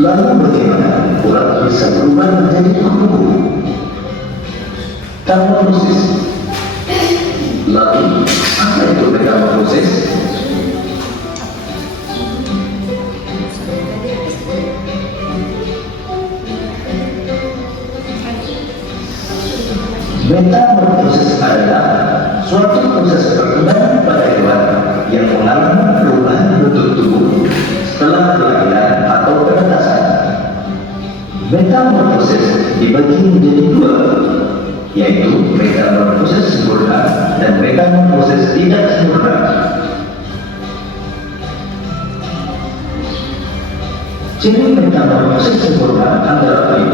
Lalu bagaimana urat bisa berubah menjadi kuku tanpa proses? Lalu apa itu metamorfosis? Metamorfosis adalah suatu proses perkembangan pada hewan yang mengalami perubahan bentuk tubuh setelah kelahiran atau penetasan. Metamorfosis dibagi menjadi dua, yaitu metamorfosis sempurna dan metamorfosis tidak sempurna. Ciri metamorfosis sempurna antara lain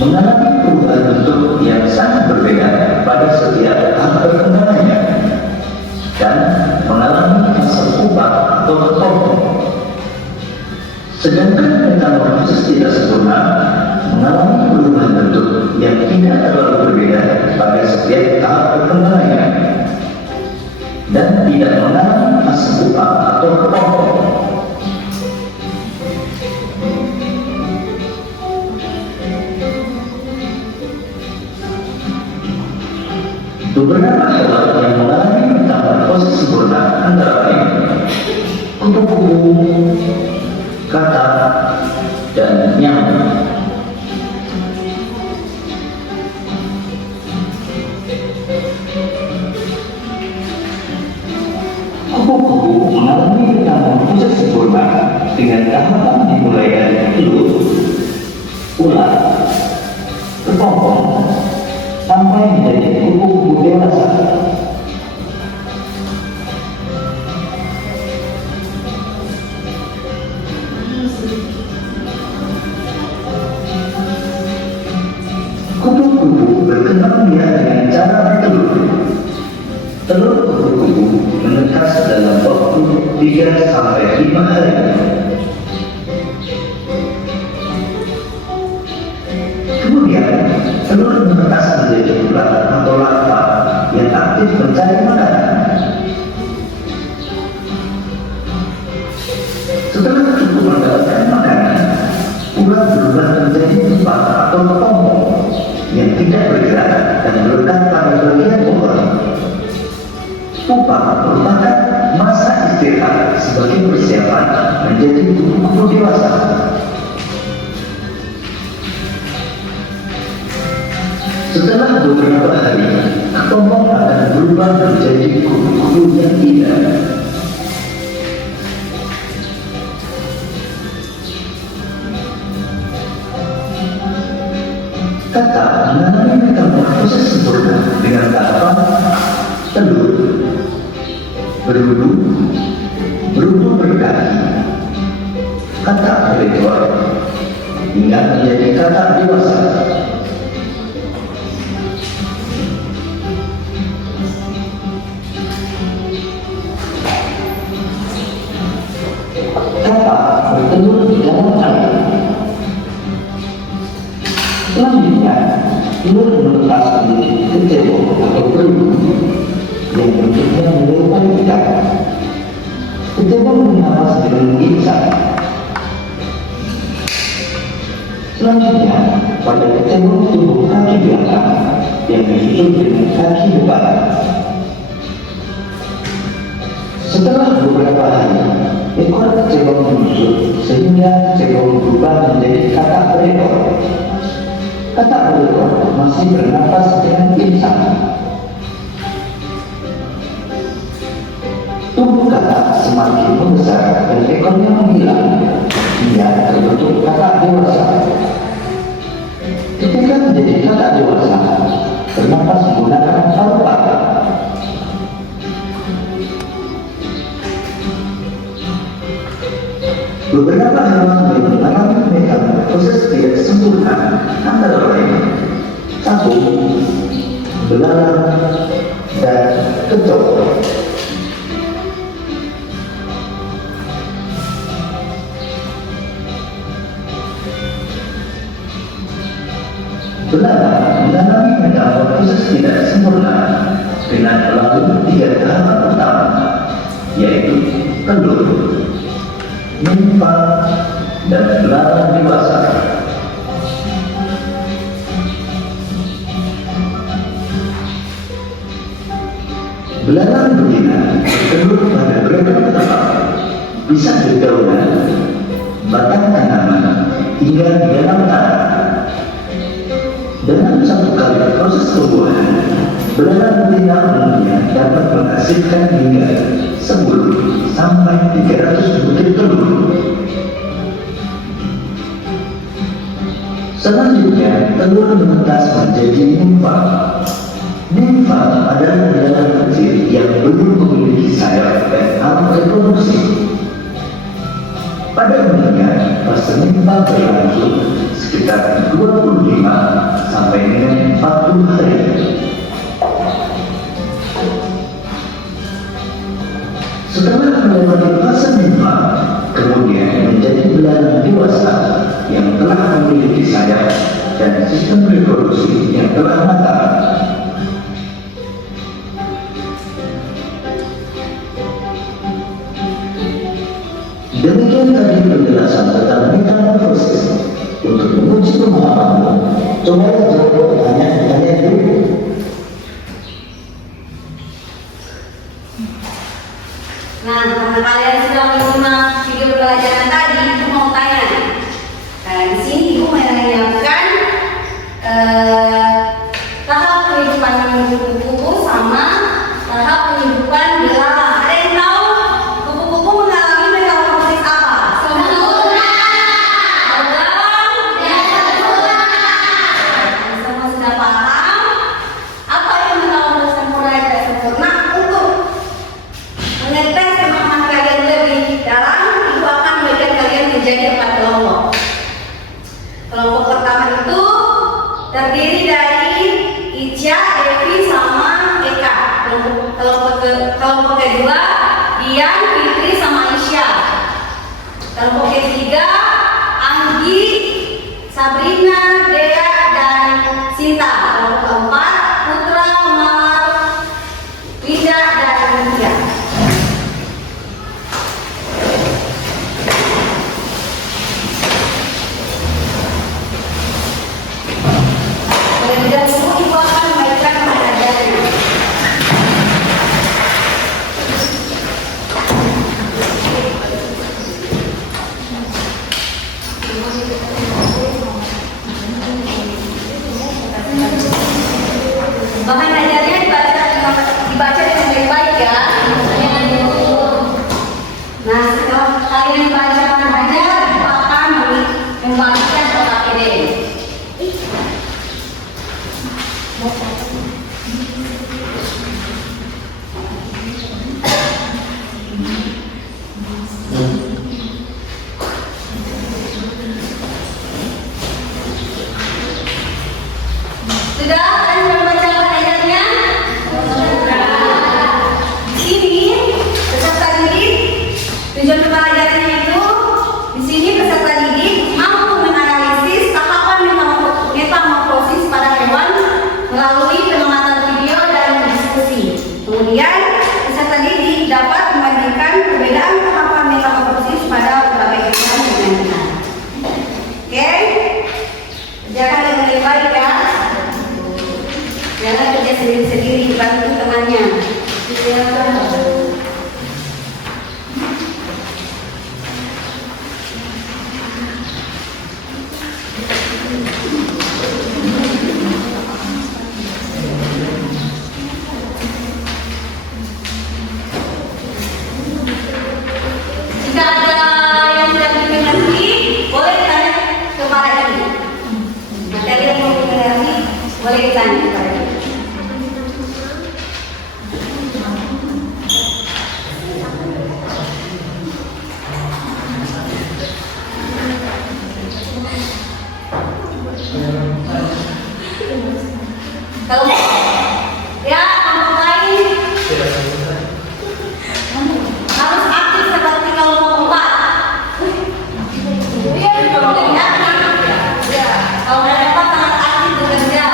mengalami perubahan bentuk yang sangat berbeda pada setiap tahap perkembangannya dan mengalami fase pupa atau kepompong. Sedangkan metamorfosis tidak sempurna mengalami perubahan bentuk yang tidak terlalu berbeda pada setiap tahap perkembangannya dan tidak mengalami fase pupa atau kepompong. Beberapa hewan yang mengalami metamorfosis sempurna antara lain kupu-kupu, katak, dan nyamuk. Kupu-kupu mengalami metamorfosis sempurna dengan tahapan dimulai dari telur, ular, kepompong, sampai menjadi kupu-kupu dewasa. Kupu-kupu berkembang biak dengan cara bertelur. Telur kupu-kupu menetas dalam waktu 3 sampai 5 hari. Kemudian telur menetas menjadi ular atau larva yang aktif mencari makanan. Setelah cukup mendapatkan makanan, ular berubah menjadi pupa atau kepompong yang tidak bergerak dan melekat pada bagian pohon. Pupa merupakan masa istirahat sebagai persiapan menjadi kupu-kupu dewasa. Setelah beberapa hari, kepompong akan berubah menjadi kupu-kupu yang indah. Katak mengalami metamorfosis sempurna dengan tahapan telur, berbulu, berubah berkaki, katak berekor, hingga menjadi katak dewasa. Katak bertelur di dalam air. Selanjutnya, telur menetas menjadi kecebong atau beruang yang bentuknya menyerupai ikan. Kecebong bernafas dengan insan. Selanjutnya, pada kecebong tumbuh kaki belakang yang disusul dengan kaki depan. Setelah beberapa hari, ekor kecebong menyusut sehingga kecebong berubah menjadi katak berekor. Katak berekor masih bernafas dengan insan. Tubuh katak semakin membesar dan ekornya menghilang hingga terbentuk katak dewasa. Ketika menjadi katak dewasa, bernafas menggunakan paru-paru. Beberapa hewan yang mengalami metamorfosis tidak sempurna antara lain capung, belalang, dan kecoak. Belalang mengalami metamorfosis tidak sempurna dengan melalui 3 tahap pertama, yaitu telur, nimpa, dan belalang dewasa. Belalang betina bertelur pada beragam tempat, bisa di daunan, batang tanaman, hingga di dalam tanah. Dalam satu kali proses pembuahan, belalang betina umumnya dapat menghasilkan hingga 10 sampai 300 butir telur. Selanjutnya, telur menetas menjadi nimfa. Nimfa adalah belalang kecil yang belum memiliki sayap dan alat reproduksi. Pada umumnya, fase nimfa berlangsung sekitar 25 sampai dengan 40 hari. Setelah melewati fase nimfa, kemudian menjadi belalang dewasa yang telah memiliki sayap dan sistem reproduksi yang telah matang. Demikian tadi penjelasan tentang metamorfosis. Untuk menguji pemahamanmu, coba jawab pertanyaan-pertanyaan dulu. Nah, karena kalian sudah menyimak video pembelajaran tadi, aku mau tanya. Nah, di sini ibu menanyakan tahap kehidupan kupu-kupu sama tahap kehidupan belalang. Ada yang tahu kupu-kupu mengalami metamorfosis apa? Sempurna. Semua sudah paham apa yang metamorfosis sempurna dan tidak sempurna? Untuk mengetes pemahaman kalian lebih dalam, ibu akan memberikan kalian menjadi 4 kelompok. Kelompok pertama itu terdiri dari Ica, Devi, sama Eka. Kelompok kedua Dian, Fitri, sama Isya. Kelompok ketiga Anggi, Sabrina, Dea, dan Sinta. Kelompok keempat Putra, Mar, Wida, dan Mutia. Terlebih dahulu ibu akan membacakan pelajarannya. Bahan ajarnya dibaca dengan baik-baik ya. Nah, setelah kalian baca bahan ajar, ibu akan membagikan kotak ini. Sudah? Kalian sudah membaca bahan ajarnya? Di sini peserta didik, tujuan pembelajarannya itu di sini peserta didik mampu menganalisis tahapan metamorfosis pada hewan melalui pengamatan video dan diskusi. Kemudian peserta didik dapat membandingkan perbedaan tahapan metamorfosis pada berbagai hewan dengan benar. Oke? Kerjakan dengan baik ya. Jangan kerja sendiri-sendiri, bantu temannya. Jika ada yang tidak mengerti, boleh ditanya kepada ini. Materi yang mau mengerti, boleh ditanya kepada ini. Kalau ya kelompok lain harus aktif seperti kelompok 4. Iya, kalau lihat ya, kalau udah dapat sangat aktif bekerja.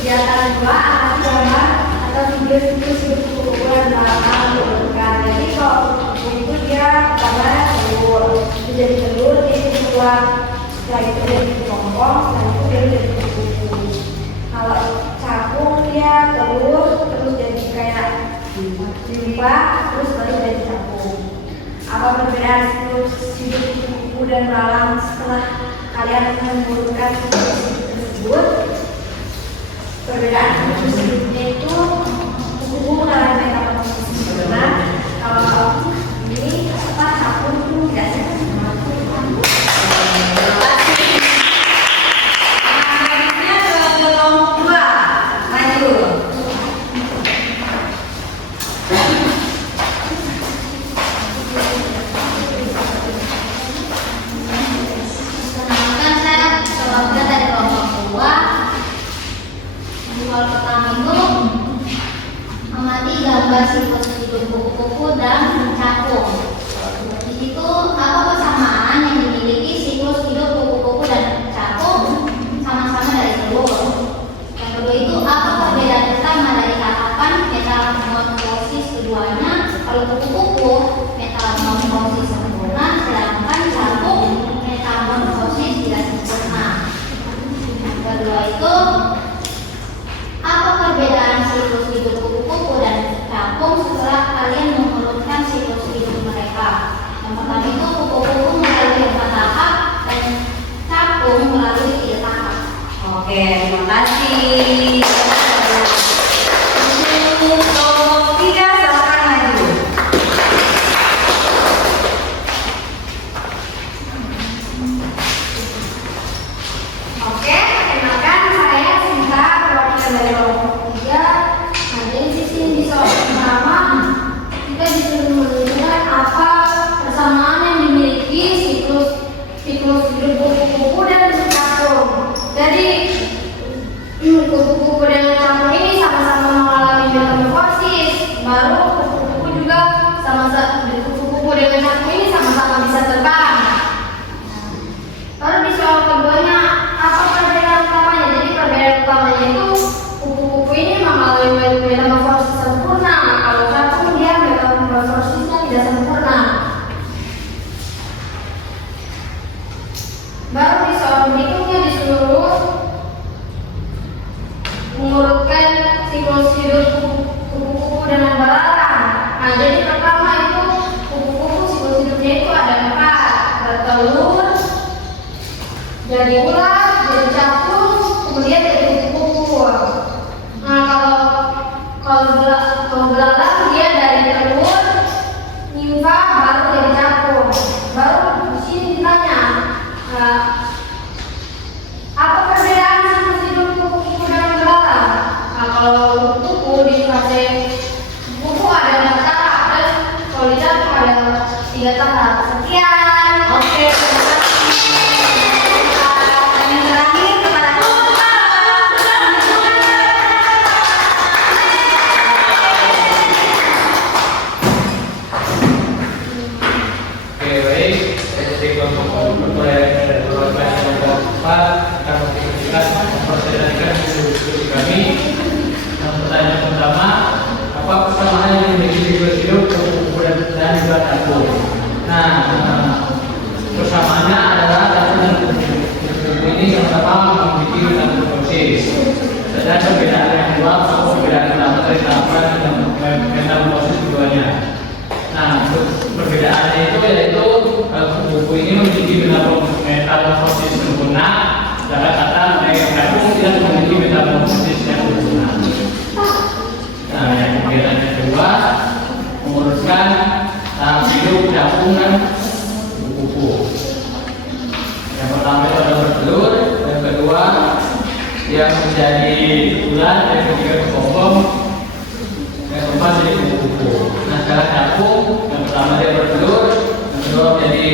kegiatan dua amati gambar atau video siklus hidup kupu-kupu dan belalang menurunkan. Jadi kalau kupu-kupu itu dia gambar telur, itu jadi telur, dia keluar, setelah itu dia jadi kepompong, setelah itu dia jadi kupu-kupu. Kalau capung dia telur, terus jadi kayak limpa, terus baru jadi capung. Apa perbedaan siklus hidup kupu-kupu dan belalang setelah kalian menurunkan siklus hidup tersebut? Perbedaan siklus hidupnya itu kupu-kupu mengalami metamorfosis sempurna. Kalau ini capung itu tidak sempurna. Selanjutnya ke kelompok 2, maju. Perkenalkan, saya keluarga dari kelompok 2. Soal pertama itu amati gambar siklus hidup kupu-kupu dan capung. Di situ apa persamaan yang dimiliki siklus hidup kupu-kupu dan capung? Sama-sama dari telur. Yang kedua itu apa perbedaan utama dari tahapan metamorfosis keduanya? Kalau kupu-kupu metamorfosis sempurna, sedangkan capung metamorfosis tidak sempurna. Yang kedua itu apa perbedaan siklus hidup kupu-kupu dan capung setelah kalian mengurutkan siklus hidup mereka? Yang pertama itu kupu-kupu melalui 4 tahap dan capung melalui 3 tahap. Oke, terima kasih. Untuk kelompok 3, silakan maju. Oke, perkenalkan saya Sinta, perwakilan dari kelompok 3. Nah, jadi di sini di soal pertama kita disuruh menunjukkan apa persamaan yang dimiliki siklus hidup kupu-kupu dan capung. Jadi kupu-kupu dan capung ini sama-sama mengalami metamorfosis. Baru kupu-kupu juga kupu-kupu dengan capung ini sama-sama bisa terbang. Lalu di soal keduanya apa perbedaan utamanya? Jadi perbedaan utamanya itu kupu-kupu ini mengalami metamorfosis sempurna. Kalau capung dia metamorfosisnya tidak sempurna. Baru di soal berikutnya disuruh mengurutkan siklus hidup kupu-kupu dengan belalang. Nah, jadi pertama itu kupu-kupu siklus hidupnya itu ada 4: bertelur, jadi ular, jadi capung, kemudian jadi kupu-kupu. Nah, kalau belalang dia dari telur, nimfa, baru jadi capung. Baru di sini ditanya, apa perbedaan siklus hidup kupu-kupu dan belalang? Nah, kalau kupu-kupu di fase kupu ada 4 tahap dan kalau di capung ada 3 tahap. Sekian. Oke, terima kasih. Dan yang terakhir kepada Oke, baik. Dari kelompok keluarga kelompok 4 akan kita memperkenalkan diskusi kami. Yang pertanyaan pertama, apa persamaan yang dimiliki siklus hidup kupu-kupu dan juga capung? Nah, persamaannya adalah capung dan kupu-kupu ini yang pertama memiliki metamorfosis. Dan perbedaan yang kedua, perbedaan utama dari tahapan dan metamorfosis keduanya. Nah, perbedaannya itu yaitu kupu-kupu ini memiliki metamorfosis sempurna, sedangkan capung tidak memiliki metamorfosis yang sempurna. Nah, yang kemudian yang kedua, menguruskan tahap hidup capung dan kupu-kupu. Yang pertama itu adalah bertelur, yang kedua yang menjadi ular, yang ketiga kepompong, yang keempat jadi kupu-kupu. Nah, sekarang capung, yang pertama dia bertelur, yang kedua menjadi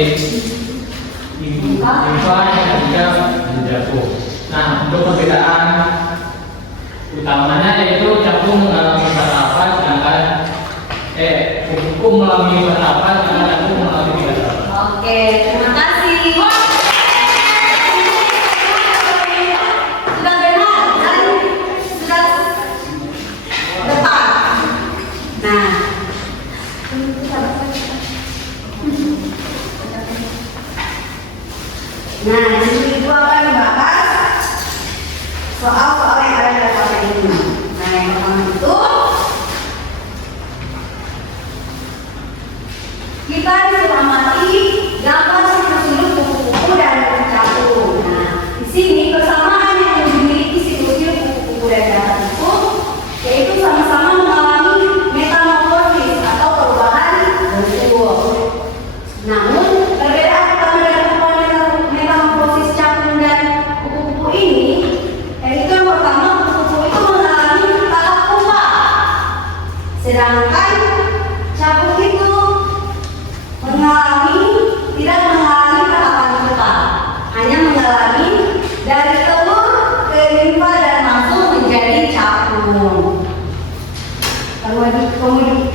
nimfa, yang ketiga menjadi capung. Nah, untuk perbedaan utamanya yaitu capung mengalami 4 tahapan, sedangkan kupu-kupu mengalami 4 tahapan, sedangkan capung mengalami 3 tahapan. Oke, terima kasih. Sudah benar, soal-soal yang ada dalam KP ini. Nah, yang pertama itu kita disuruh amati gambar siklus kupu-kupu dan capung. Nah, di sini persamaan yang dimiliki siklus kupu-kupu dan capung itu yaitu sama-sama mengalami metamorfosis atau perubahan bentuk. Namun, perbedaan utama dari metamorfosis capung dan kupu-kupu ini yaitu yang pertama, kupu-kupu itu mengalami tahap pupa, sedangkan capung itu tidak mengalami tahapan pupa, hanya mengalami dari telur ke limfa dan langsung menjadi capung.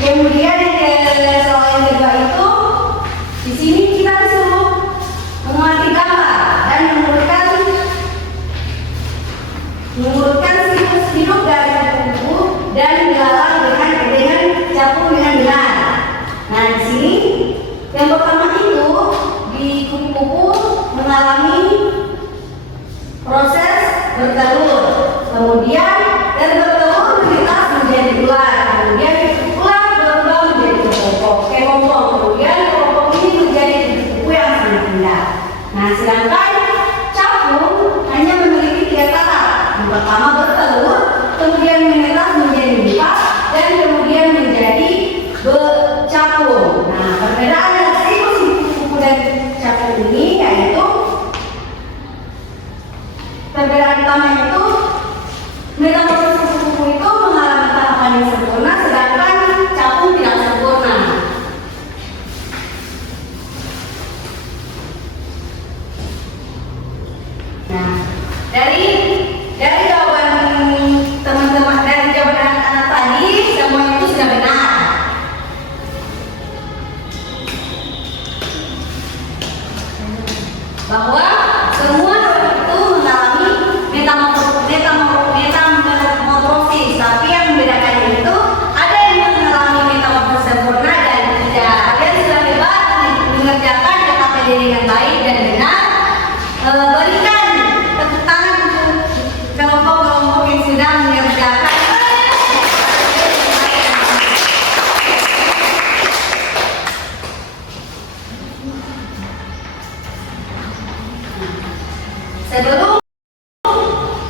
Kemudian yang soal yang kedua itu, di sini kita disuruh mengamati gambar dan mengurutkan siklus hidup dari kupu-kupu dan dialah dengan capung dengan benar. Nah, di sini yang pertama itu di kupu-kupu mengalami proses bertelur, kemudian dari bertelur menetas menjadi ular, kemudian ular berubah menjadi kepompong, kemudian kepompong ini menjadi kupu-kupu yang sangat indah. Nah, sedangkan capung hanya memiliki 3 tahap. Yang pertama bertelur, kemudian menetas menjadi limfa, dan kemudian menjadi bercapung. Nah, perbedaan kupu-kupu dan capung ini yaitu perbedaan utamanya itu metamorfosis kupu-kupu itu mengalami tahapan yang sempurna, sedangkan capung tidak sempurna. Nah, dari jawaban teman-teman, dari jawaban anak-anak tadi semuanya itu sudah benar. Bahwa semua itu mengalami metamorfosis, tapi yang membedakan itu ada yang mengalami metamorfosis sempurna dan tidak. Kalian sudah hebat mengerjakan KPD dengan baik dan benar. Berikan tepuk tangan untuk kelompok-kelompok yang sudah mengerjakan. Sebelum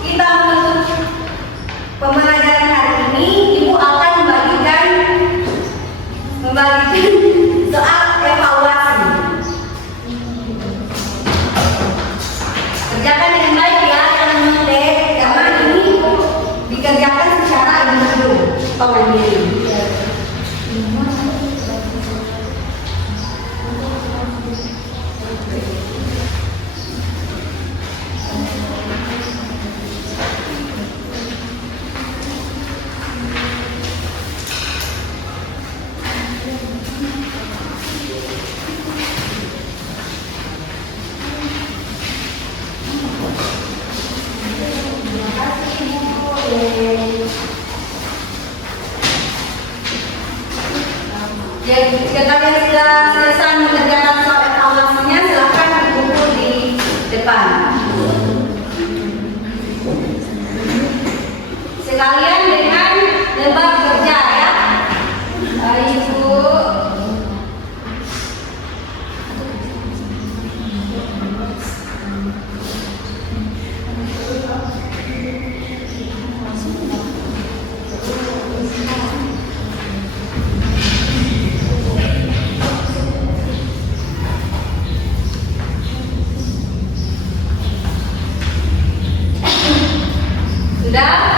kita menutup pembelajaran hari ini, Ibu akan membagikan soal evaluasi. Kerjakan dengan baik ya, jangan mengetik, karena ini dikerjakan secara individu atau mandiri. Jadi jika kalian sudah selesai mengerjakan soal evaluasinya, silahkan dikumpul di depan. Sekalian dengan lembar kerja ya. Ibu. Sudah?